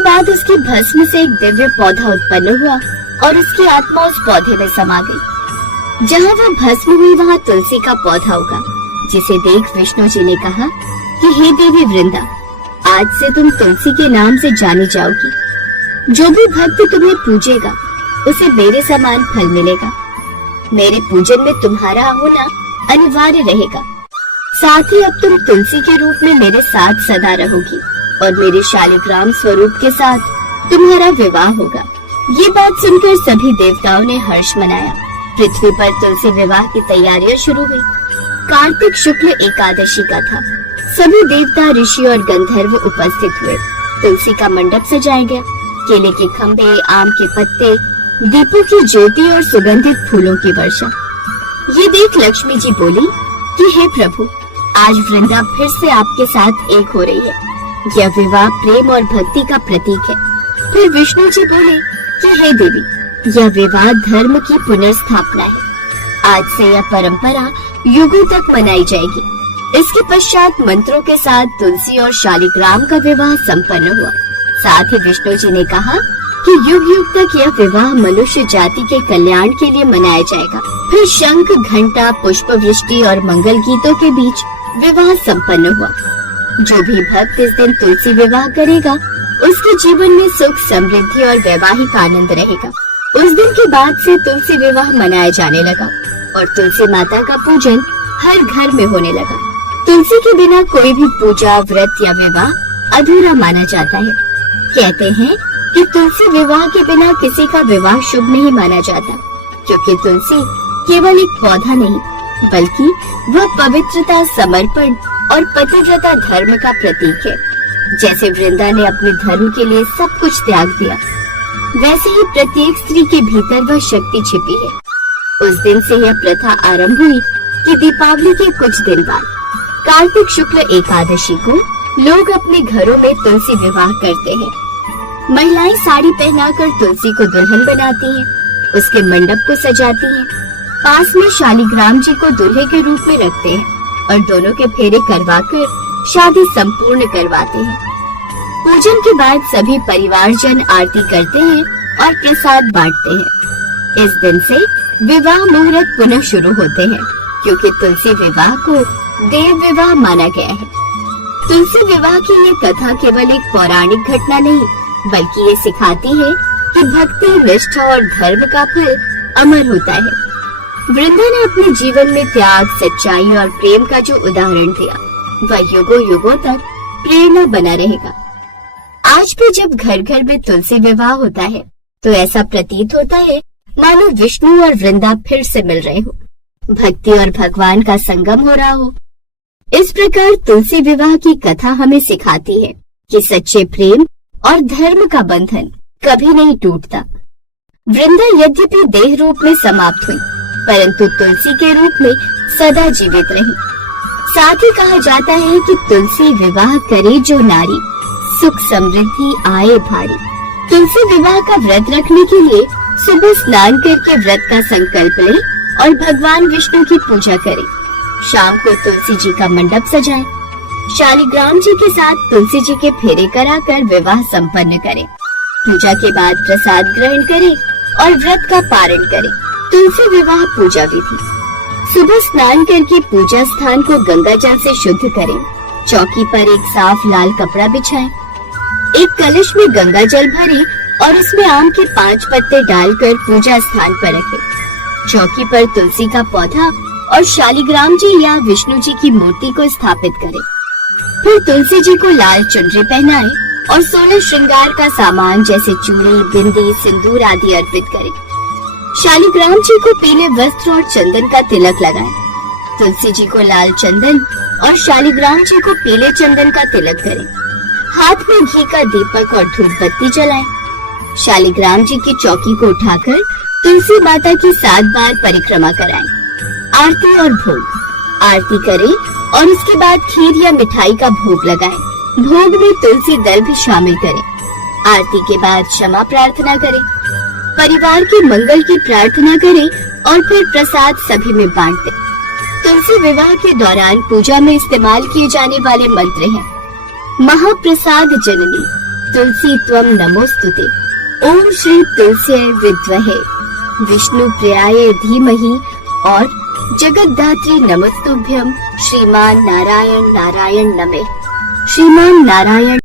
इसके बाद उसकी भस्म से एक दिव्य पौधा उत्पन्न हुआ और उसकी आत्मा उस पौधे में समा गई। जहाँ वह भस्म हुई वहाँ तुलसी का पौधा उगा, जिसे देख विष्णु जी ने कहा कि हे देवी वृंदा, आज से तुम तुलसी के नाम से जानी जाओगी। जो भी भक्त तुम्हें पूजेगा उसे मेरे समान फल मिलेगा। मेरे पूजन में तुम्हारा होना अनिवार्य रहेगा। साथ ही अब तुम तुलसी के रूप में मेरे साथ सदा रहोगी और मेरे शालिग्राम स्वरूप के साथ तुम्हारा विवाह होगा। ये बात सुनकर सभी देवताओं ने हर्ष मनाया। पृथ्वी पर तुलसी विवाह की तैयारियां शुरू हुई। कार्तिक शुक्ल एकादशी का था। सभी देवता, ऋषि और गंधर्व उपस्थित हुए। तुलसी का मंडप सजाया गया। केले के खंभे, आम के पत्ते, दीपों की ज्योति और सुगंधित फूलों की वर्षा। ये देख लक्ष्मी जी बोली कि हे प्रभु, आज वृंदा फिर से आपके साथ एक हो रही है। यह विवाह प्रेम और भक्ति का प्रतीक है। फिर विष्णु जी बोले कि हे देवी, यह विवाह धर्म की पुनर्स्थापना है। आज से यह परंपरा युगों तक मनाई जाएगी। इसके पश्चात मंत्रों के साथ तुलसी और शालिग्राम का विवाह संपन्न हुआ। साथ ही विष्णु जी ने कहा कि युग युग तक यह विवाह मनुष्य जाति के कल्याण के लिए मनाया जाएगा। फिर शंख, घंटा, पुष्प वृष्टि और मंगल गीतों के बीच विवाह संपन्न हुआ। जो भी भक्त इस दिन तुलसी विवाह करेगा उसके जीवन में सुख, समृद्धि और वैवाहिक आनंद रहेगा। उस दिन के बाद से तुलसी विवाह मनाया जाने लगा और तुलसी माता का पूजन हर घर में होने लगा। तुलसी के बिना कोई भी पूजा, व्रत या विवाह अधूरा माना जाता है। कहते हैं कि तुलसी विवाह के बिना किसी का विवाह शुभ नहीं माना जाता, क्योंकि तुलसी केवल एक पौधा नहीं बल्कि वह पवित्रता, समर्पण और पतिव्रता धर्म का प्रतीक है। जैसे वृंदा ने अपने धर्म के लिए सब कुछ त्याग दिया, वैसे ही प्रत्येक स्त्री के भीतर वह शक्ति छिपी है। उस दिन से यह प्रथा आरंभ हुई कि दीपावली के कुछ दिन बाद कार्तिक शुक्ल एकादशी को लोग अपने घरों में तुलसी विवाह करते हैं। महिलाएं साड़ी पहनाकर तुलसी को दुल्हन बनाती हैं, उसके मंडप को सजाती हैं, पास में शालिग्राम जी को दूल्हे के रूप में रखते हैं और दोनों के फेरे करवाकर शादी संपूर्ण करवाते हैं। पूजन के बाद सभी परिवारजन आरती करते हैं और प्रसाद बांटते हैं। इस दिन से विवाह मुहूर्त पुनः शुरू होते हैं, क्योंकि तुलसी विवाह को देव विवाह माना गया है। तुलसी विवाह की ये कथा केवल एक पौराणिक घटना नहीं, बल्कि ये सिखाती है कि भक्ति, निष्ठा और धर्म का फल अमर होता है। वृंदा ने अपने जीवन में त्याग, सच्चाई और प्रेम का जो उदाहरण दिया, वह युगों युगों तक प्रेरणा बना रहेगा। आज भी जब घर घर में तुलसी विवाह होता है तो ऐसा प्रतीत होता है मानो विष्णु और वृंदा फिर से मिल रहे हो, भक्ति और भगवान का संगम हो रहा हो। इस प्रकार तुलसी विवाह की कथा हमें सिखाती है कि सच्चे प्रेम और धर्म का बंधन कभी नहीं टूटता। वृंदा यद्यपि देह रूप में समाप्त हुई, परंतु तुलसी के रूप में सदा जीवित रही। साथ ही कहा जाता है कि तुलसी विवाह करे जो नारी, सुख समृद्धि आए भारी। तुलसी विवाह का व्रत रखने के लिए सुबह स्नान करके व्रत का संकल्प ले और भगवान विष्णु की पूजा करें। शाम को तुलसी जी का मंडप सजाएं। शालिग्राम जी के साथ तुलसी जी के फेरे कराकर विवाह संपन्न करें। पूजा के बाद प्रसाद ग्रहण करें और व्रत का पारण करें। तुलसी विवाह पूजा विधि: सुबह स्नान करके पूजा स्थान को गंगा जल से शुद्ध करें। चौकी पर एक साफ लाल कपड़ा बिछाएं। एक कलश में गंगा जल भरें और उसमें आम के 5 पत्ते डालकर पूजा स्थान पर रखें। चौकी पर तुलसी का पौधा और शालिग्राम जी या विष्णु जी की मूर्ति को स्थापित करें। फिर तुलसी जी को लाल चुनरी पहनाएं और 16 श्रृंगार का सामान जैसे चूड़ी, बिंदी, सिंदूर आदि अर्पित करें। शालिग्राम जी को पीले वस्त्र और चंदन का तिलक लगाएं। तुलसी जी को लाल चंदन और शालिग्राम जी को पीले चंदन का तिलक करें। हाथ में घी का दीपक और धूप बत्ती जलाएं। शालिग्राम जी की चौकी को उठाकर तुलसी माता की 7 बार परिक्रमा कराएं। आरती और भोग: आरती करें और उसके बाद खीर या मिठाई का भोग लगाएं। भोग में तुलसी दल भी शामिल करें। आरती के बाद क्षमा प्रार्थना करें। परिवार के मंगल की प्रार्थना करें और फिर प्रसाद सभी में बांट दें। तुलसी विवाह के दौरान पूजा में इस्तेमाल किए जाने वाले मंत्र हैं: महाप्रसाद जननी, तुलसी त्वं नमोस्तुते। ओम श्री तुलसी विद्महे विष्णु प्रियाय धीमहि और जगद्धात्री नमस्तुभ्यं श्रीमान नारायण नारायण नमः। श्रीमान नारायण